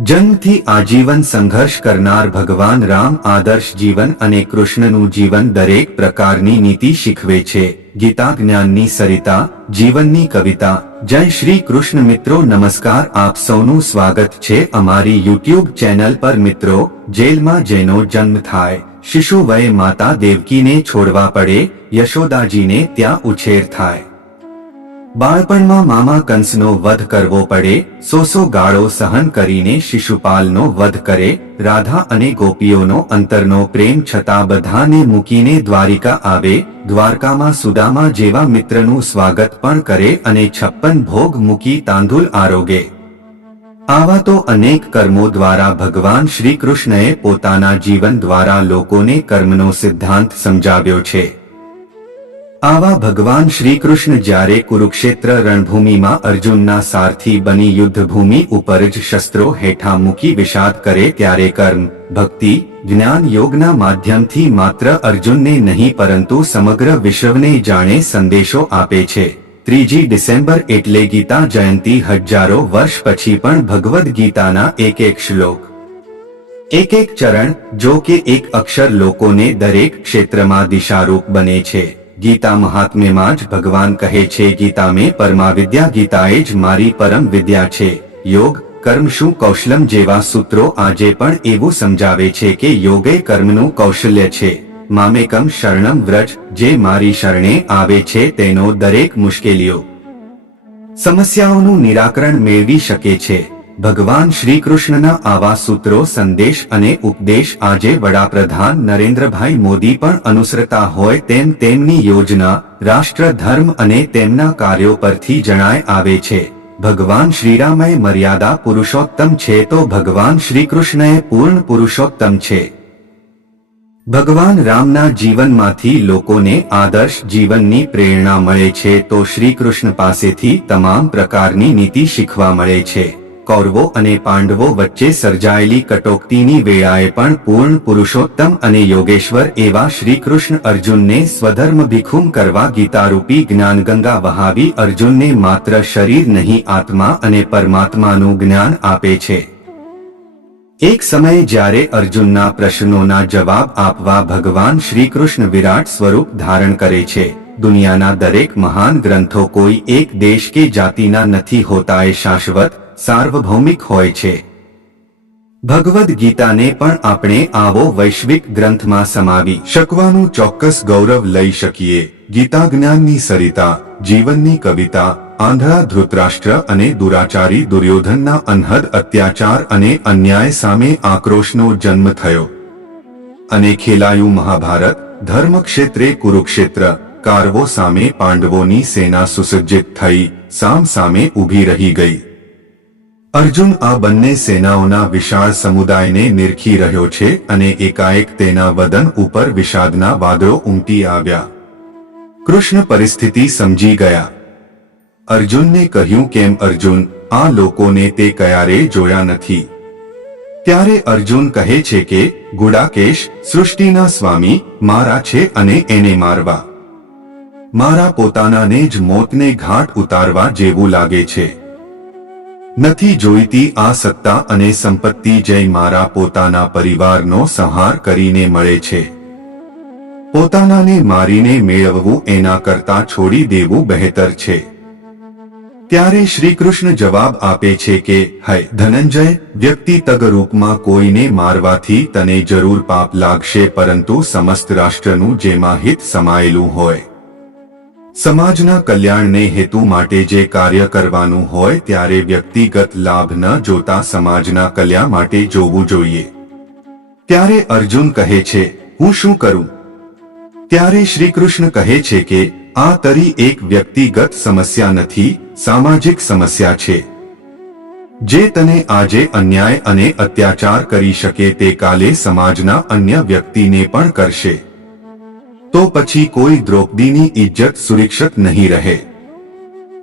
જન્મથી આજીવન સંઘર્ષ કરનાર ભગવાન રામ આદર્શ જીવન અને કૃષ્ણનું જીવન દરેક પ્રકારની નીતિ શીખવે છે. ગીતા જ્ઞાનની સરિતા, જીવનની કવિતા. જય શ્રી કૃષ્ણ મિત્રો, નમસ્કાર. આપ સૌનું સ્વાગત છે અમારી યુટ્યુબ ચેનલ પર. મિત્રો, જેલમાં જેનો જન્મ થાય, શિશુ વયે માતા દેવકીને છોડવા પડે, યશોદાજીને ત્યાં ઉછેર થાય. બાળપણમાં મામા કંસનો વધ કરવો પડે, સો ગાળો સહન કરીને શિશુપાલનો વધ કરે. રાધા અને ગોપીઓનો અંતરનો પ્રેમ છતાં બધાને મૂકીને દ્વારિકા આવે. દ્વારકામાં સુદામા જેવા મિત્રનું સ્વાગત પણ કરે અને 56 ભોગ મૂકી તાંદુલ આરોગે. આવા તો અનેક કર્મો દ્વારા ભગવાન શ્રી કૃષ્ણએ પોતાના જીવન દ્વારા લોકોને કર્મનો સિદ્ધાંત સમજાવ્યો છે. આવા ભગવાન શ્રી કૃષ્ણ જ્યારે કુરુક્ષેત્ર રણભૂમિમાં અર્જુનના સારથી બની યુદ્ધભૂમિ ઉપર જ શસ્ત્રો હેઠા મૂકી વિષાદ કરે ત્યારે કર્મ, ભક્તિ, જ્ઞાન યોગના માધ્યમથી માત્ર અર્જુનને નહીં પરંતુ સમગ્ર વિશ્વને જાણે સંદેશો આપે છે. 3 ડિસેમ્બર એટલે ગીતા જયંતિ. હજારો વર્ષ પછી પણ ભગવદ્ ગીતાના એક શ્લોક, એક ચરણ, જો કે એક અક્ષર લોકોને દરેક ક્ષેત્રમાં દિશારૂપ બને છે. ગીતા મહાત્મ્યમાં જ ભગવાન કહે છે, ગીતા મેં પરમા વિદ્યા, ગીતાએ જ મારી પરમ વિદ્યા છે. યોગ, કર્મ શું કૌશલમ જેવા સૂત્રો આજે પણ એવું સમજાવે છે કે યોગે કર્મનું કૌશલ્ય છે. મામેકમ શરણમ વ્રજ, જે મારી શરણે આવે છે તેનો દરેક મુશ્કેલીઓ, સમસ્યાઓનું નિરાકરણ મેળવી શકે છે. ભગવાન શ્રી કૃષ્ણના આવા સૂત્રો, સંદેશ અને ઉપદેશ આજે વડાપ્રધાન નરેન્દ્રભાઈ મોદી પણ અનુસરતા હોય તેમ તેમની યોજના, રાષ્ટ્ર, ધર્મ અને તેમના કાર્યો પરથી જણાય આવે છે. ભગવાન શ્રીરામએ મર્યાદા પુરુષોત્તમ છે તો ભગવાન શ્રી કૃષ્ણએ પૂર્ણ પુરુષોત્તમ છે. ભગવાન રામના જીવનમાંથી લોકોને આદર્શ જીવનની પ્રેરણા મળે છે તો શ્રી કૃષ્ણ પાસેથી તમામ પ્રકારની નીતિ શીખવા મળે છે. કૌરવો અને પાંડવો વચ્ચે સર્જાયેલી કટોકટીની વેળાએ પણ પૂર્ણ પુરુષોત્તમ અને યોગેશ્વર એવા શ્રી કૃષ્ણ અર્જુનને સ્વધર્મ ભીખુમ કરવા ગીતારૂપી જ્ઞાનગંગા વહાવી અર્જુનને માત્ર શરીર નહીં આત્મા અને પરમાત્માનું જ્ઞાન આપે છે. એક સમયે જ્યારે અર્જુનના પ્રશ્નોના જવાબ આપવા ભગવાન શ્રી કૃષ્ણ વિરાટ સ્વરૂપ ધારણ કરે છે. દુનિયાના દરેક મહાન ગ્રંથો કોઈ એક દેશ કે જાતિના નથી હોતા, એ શાશ્વત, સાર્વભૌમિક હોય છે. ભગવદ્ ગીતાને પણ આપણે આવો વૈશ્વિક ગ્રંથમાં સમાવી શકવાનું ચોક્કસ ગૌરવ લઈ શકીએ. ગીતા જ્ઞાનની સરિતા, જીવનની કવિતા. આંધળા ધૃતરાષ્ટ્ર અને દુરાચારી દુર્યોધનના અનહદ અત્યાચાર અને અન્યાય સામે આક્રોશનો જન્મ થયો અને ખેલાયું મહાભારત. ધર્મ ક્ષેત્રે કુરુક્ષેત્ર. કારવો સામે પાંડવોની સેના સુસજ્જિત થઈ સામ સામે ઊભી રહી ગઈ. અર્જુન આ બંને સેનાઓના વિશાળ સમુદાયને નિરખી રહ્યો છે અને એકાએક તેના વદન ઉપર વિષાદના વાદળો ઉમટી આવ્યા. કૃષ્ણ પરિસ્થિતિ સમજી ગયા. અર્જુનને કહ્યું, કેમ અર્જુન, આ લોકોને તે ક્યારેય જોયા નથી. ત્યારે અર્જુન કહે છે કે ગુડાકેશ, સૃષ્ટિના સ્વામી મારા છે અને એને મારવા મારા પોતાનાને જ મોતને ઘાટ ઉતારવા જેવું લાગે છે. નથી જોઈતી આ સત્તા અને સંપત્તિ, જય મારા પોતાના પરિવારનો સંહાર કરીને મળે છે. પોતાનાને મારીને મેળવવું એના કરતા છોડી દેવું બહેતર છે. ત્યારે શ્રી કૃષ્ણ જવાબ આપે છે કે હે ધનંજય, વ્યક્તિગત રૂપમાં કોઈને મારવાથી તને જરૂર પાપ લાગશે, પરંતુ સમસ્ત રાષ્ટ્રનું જેમાં હિત સમાયેલું હોય, સમાજના કલ્યાણને હેતુ માટે જે કાર્ય કરવાનું હોય ત્યારે વ્યક્તિગત લાભ ન જોતા સમાજના કલ્યાણ માટે જોવું જોઈએ. ત્યારે અર્જુન કહે છે, હું શું કરું? ત્યારે શ્રી કૃષ્ણ કહે છે કે આ તારી એક વ્યક્તિગત સમસ્યા નથી, સામાજિક સમસ્યા છે. જે તને આજે અન્યાય અને અત્યાચાર કરી શકે તે કાલે સમાજના અન્ય વ્યક્તિને પણ કરશે. તો પછી કોઈ દ્રૌપદીની ઇજ્જત સુરક્ષિત નહીં રહે.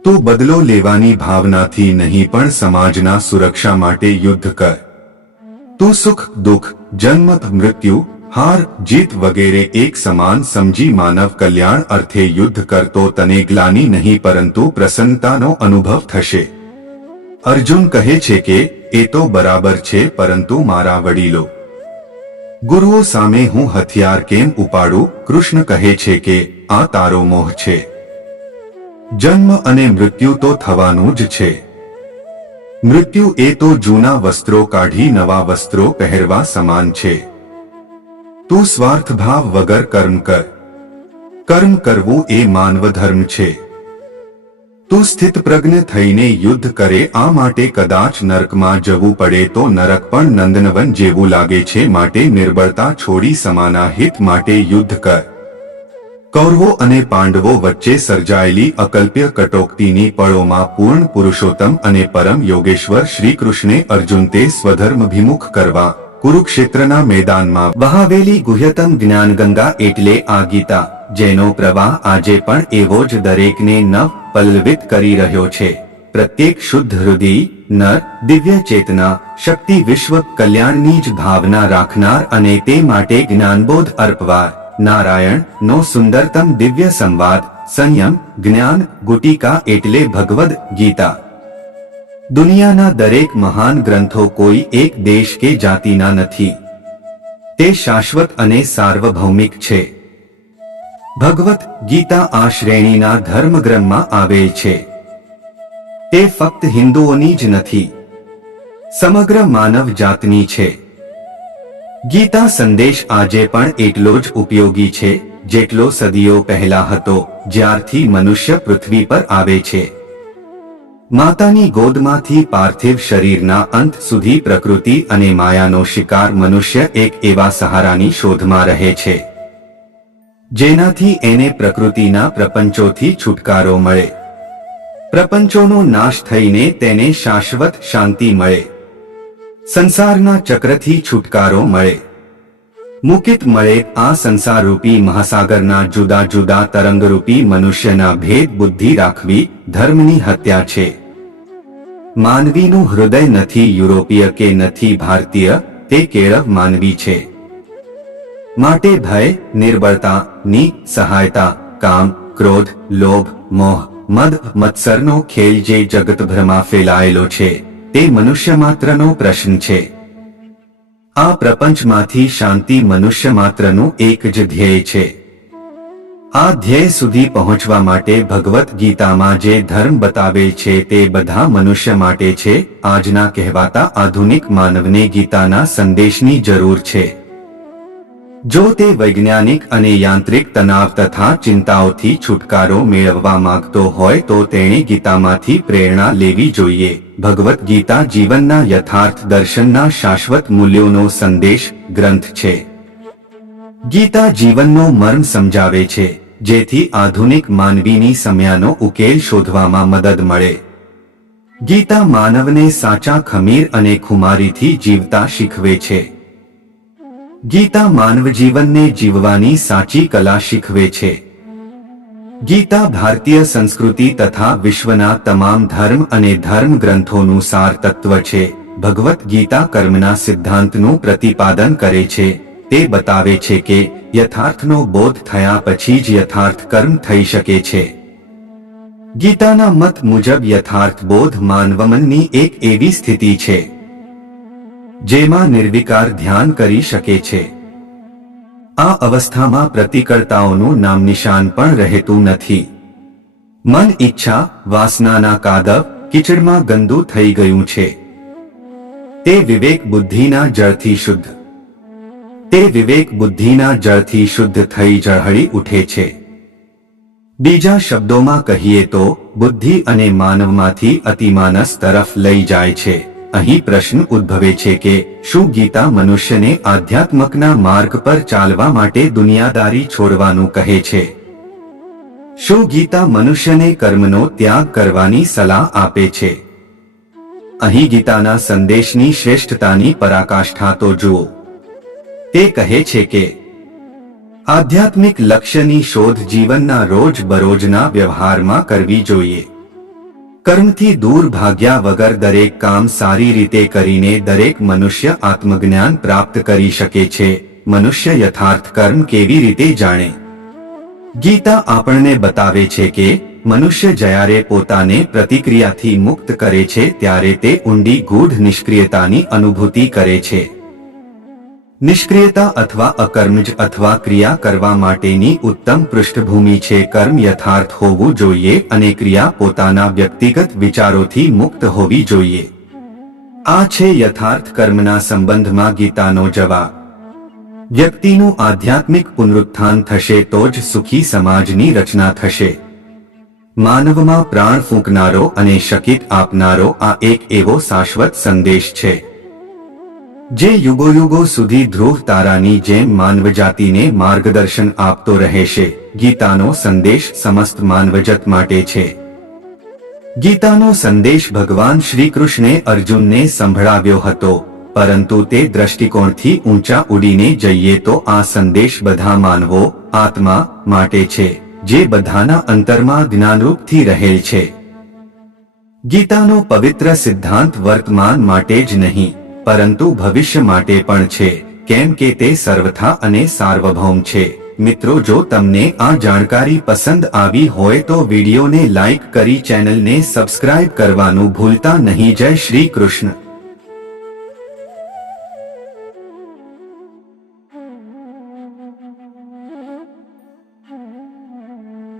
તો બદલો લેવાની ભાવનાથી નહીં પણ સમાજના સુરક્ષા માટે યુદ્ધ કર. તું સુખ દુઃખ, જન્મ મૃત્યુ, હાર જીત વગેરે એક સમાન સમજી માનવ કલ્યાણ અર્થે યુદ્ધ કરતો તને ગ્લાનિ નહીં પરંતુ પ્રસન્નતાનો અનુભવ થશે. અર્જુન કહે છે કે એ તો બરાબર છે, પરંતુ મારા વડીલો ગુરુઓ સામે હું હથિયાર કેમ ઉપાડું? કૃષ્ણ કહે છે કે આ તારો મોહ છે. જન્મ અને મૃત્યુ તો થવાનું જ છે. મૃત્યુ એ તો જૂના વસ્ત્રો કાઢી નવા વસ્ત્રો પહેરવા સમાન છે. તું સ્વાર્થભાવ વગર કર્મ કર. કર્મ કરવું એ માનવ ધર્મ છે. તું સ્થિતપ્રજ્ઞ થઈને યુદ્ધ કરે. આ માટે કદાચ નરકમાં જવું પડે તો નરક પણ નંદનવન જેવું લાગે છે. માટે નિર્બળતા છોડી સમાના હિત માટે યુદ્ધ કર. કૌરવો અને પાંડવો વચ્ચે સર્જાયેલી અકલ્પ્ય કટોકટીની પળોમાં પૂર્ણ પુરુષોત્તમ અને પરમ યોગેશ્વર શ્રીકૃષ્ણે અર્જુન તે સ્વધર્મભિમુખ કરવા કુરુક્ષેત્રના મેદાનમાં વહાવેલી ગુહ્યતમ જ્ઞાનગંગા એટલે આ ગીતા, જેનો પ્રવાહ આજે પણ એવો જ દરેકને નવ પલ્લવિત કરી રહ્યો છે. પ્રત્યેક શુદ્ધ હૃદય નર દિવ્ય ચેતના શક્તિ વિશ્વ કલ્યાણની જ ભાવના રાખનાર અને તે માટે જ્ઞાનબોધ અર્પવાર નારાયણ નો સુંદરતમ દિવ્ય સંવાદ સંયમ જ્ઞાન ગુટિકા એટલે ભગવદ્ ગીતા. દુનિયાના દરેક મહાન ગ્રંથો કોઈ એક દેશ કે જાતિના નથી. તે શાશ્વત અને સાર્વભૌમિક છે. ભગવદ્ ગીતા આ શ્રેણીના ધર્મગ્રંથમાં આવેલ છે. તે ફક્ત હિન્દુઓની જ નથી, સમગ્ર માનવ જાતની છે. ગીતા સંદેશ આજે પણ એટલો જ ઉપયોગી છે જેટલો સદીઓ પહેલા હતો, જ્યારથી મનુષ્ય પૃથ્વી પર આવે છે. માતાની ગોદમાંથી પાર્થિવ શરીરના અંત સુધી પ્રકૃતિ અને માયાનો શિકાર મનુષ્ય એક એવા સહારાની શોધમાં રહે છે જેનાથી એને પ્રકૃતિના પ્રપંચોથી છુટકારો મળે, પ્રપંચોનો નાશ થઈને તેને શાશ્વત શાંતિ મળે, સંસારના ચક્રથી છુટકારો મળે, મુક્તિ મળે. આ સંસારરૂપી મહાસાગરના જુદા જુદા તરંગરૂપી મનુષ્યના ભેદ બુદ્ધિ રાખવી ધર્મની હત્યા છે. માનવીનું હૃદય નથી યુરોપીય કે નથી ભારતીય, તે કેળવ માનવી છે. માટે ભય, નિર્બળતા, નિસહાયતા, કામ, ક્રોધ, લોભ, મોહ, મદ મત્સરનો ખેલ જે જગતભરમાં ફેલાયેલો છે તે મનુષ્ય માત્રનો પ્રશ્ન છે. આ પ્રપંચમાંથી શાંતિ મનુષ્ય માત્રનું એક જ ધ્યેય છે. આ ધ્યેય સુધી પહોંચવા માટે ભગવદ્ ગીતામાં જે ધર્મ બતાવેલ છે તે બધા મનુષ્ય માટે છે. આજના કહેવાતા આધુનિક માનવને ગીતાના સંદેશની જરૂર છે. જો તે વૈજ્ઞાનિક અને યાંત્રિક તણાવ તથા ચિંતાઓથી છુટકારો મેળવવા માંગતો હોય તો તેણે ગીતામાંથી પ્રેરણા લેવી જોઈએ. ભગવદ્ ગીતા જીવનના યથાર્થ દર્શનના શાશ્વત મૂલ્યોનો સંદેશ ગ્રંથ છે. ગીતા જીવનનો મર્મ સમજાવે છે, જેથી આધુનિક માનવીની સમસ્યાનો ઉકેલ શોધવામાં મદદ મળે. ગીતા માનવને સાચા ખમીર અને ખુમારીથી જીવતા શીખવે છે. ગીતા માનવ જીવનને જીવવાની સાચી કલા શીખવે છે. ગીતા ભારતીય સંસ્કૃતિ તથા વિશ્વના તમામ ધર્મ અને ધર્મ ગ્રંથોનું સાર તત્વ છે. ભગવદ્ ગીતા કર્મના સિદ્ધાંતનું પ્રતિપાદન કરે છે. તે બતાવે છે કે યથાર્થનો બોધ થયા પછી જ યથાર્થ કર્મ થઈ શકે છે. ગીતાના મત મુજબ યથાર્થ બોધ માનવમનની એક એવી સ્થિતિ છે જેમાં નિર્વિકાર ધ્યાન કરી શકે છે. આ અવસ્થામાં પ્રતિકર્તાઓનું નામ નિશાન પણ રહેતું નથી. મન ઈચ્છા વાસનાના કાદવ કીચડમાં ગંદુ થઈ ગયું છે. તે વિવેક બુદ્ધિના જળથી શુદ્ધ થઈ ઝળહળી ઉઠે છે. બીજા શબ્દોમાં કહીએ તો બુદ્ધિ અને માનવમાંથી અતિમાનસ તરફ લઈ જાય છે. અહીં પ્રશ્ન ઉદ્ભવે છે કે શું ગીતા મનુષ્યને આધ્યાત્મકના માર્ગ પર ચાલવા માટે દુનિયાદારી છોડવાનું કહે છે? શું ગીતા મનુષ્યને કર્મનો ત્યાગ કરવાની સલાહ આપે છે? અહીં ગીતાના સંદેશની શ્રેષ્ઠતાની પરાકાષ્ઠા તો જુઓ. તે કહે છે કે આધ્યાત્મિક લક્ષ્યની શોધ જીવનના રોજબરોજના વ્યવહારમાં કરવી જોઈએ. કર્મથી દૂર ભાગ્યા વગર દરેક કામ સારી રીતે કરીને દરેક મનુષ્ય આત્મજ્ઞાન પ્રાપ્ત કરી શકે છે. મનુષ્ય યથાર્થ કર્મ કેવી રીતે જાણે? ગીતા આપણને બતાવે છે કે મનુષ્ય જ્યારે પોતાને પ્રતિક્રિયાથી મુક્ત કરે છે ત્યારે તે ઊંડી ગૂઢ નિષ્ક્રિયતાની અનુભૂતિ કરે છે. નિષ્ક્રિયતા અથવા અકર્મજ અથવા ક્રિયા કરવા માટેની ઉત્તમ પૃષ્ઠભૂમિ છે. કર્મ યથાર્થ હોવું જોઈએ અને ક્રિયા પોતાના વ્યક્તિગત વિચારોથી મુક્ત હોવી જોઈએ. આ છે યથાર્થ કર્મના સંબંધમાં ગીતાનો જવાબ. વ્યક્તિનું આધ્યાત્મિક પુનરુત્થાન થશે તો જ સુખી સમાજની રચના થશે. માનવમાં પ્રાણ ફૂંકનારો અને શકિત આપનારો આ એક એવો શાશ્વત સંદેશ છે જે યુગોયુગો સુધી ધ્રુવ તારાની જેમ માનવજાતિને માર્ગદર્શન આપતો રહેશે. ગીતાનો સંદેશ સમસ્ત માનવજત માટે છે. ગીતાનો સંદેશ ભગવાન શ્રી કૃષ્ણે અર્જુનને સંભળાવ્યો હતો, પરંતુ તે દ્રષ્ટિકોણથી ઊંચા ઉડીને જઈએ તો આ સંદેશ બધા માનવો આત્મા માટે છે, જે બધાના અંતરમાં જ્ઞાનરૂપથી રહેલ છે. ગીતાનો પવિત્ર સિદ્ધાંત વર્તમાન માટે જ નહીં પરંતુ ભવિષ્ય માટે પણ છે, કેમ કે તે સર્વથા અને સાર્વભૌમ છે. મિત્રો, જો તમને આ જાણકારી પસંદ આવી હોય તો વિડીયોને લાઈક કરી ચેનલને સબસ્ક્રાઇબ કરવાનું ભૂલતા નહીં. જય શ્રી કૃષ્ણ.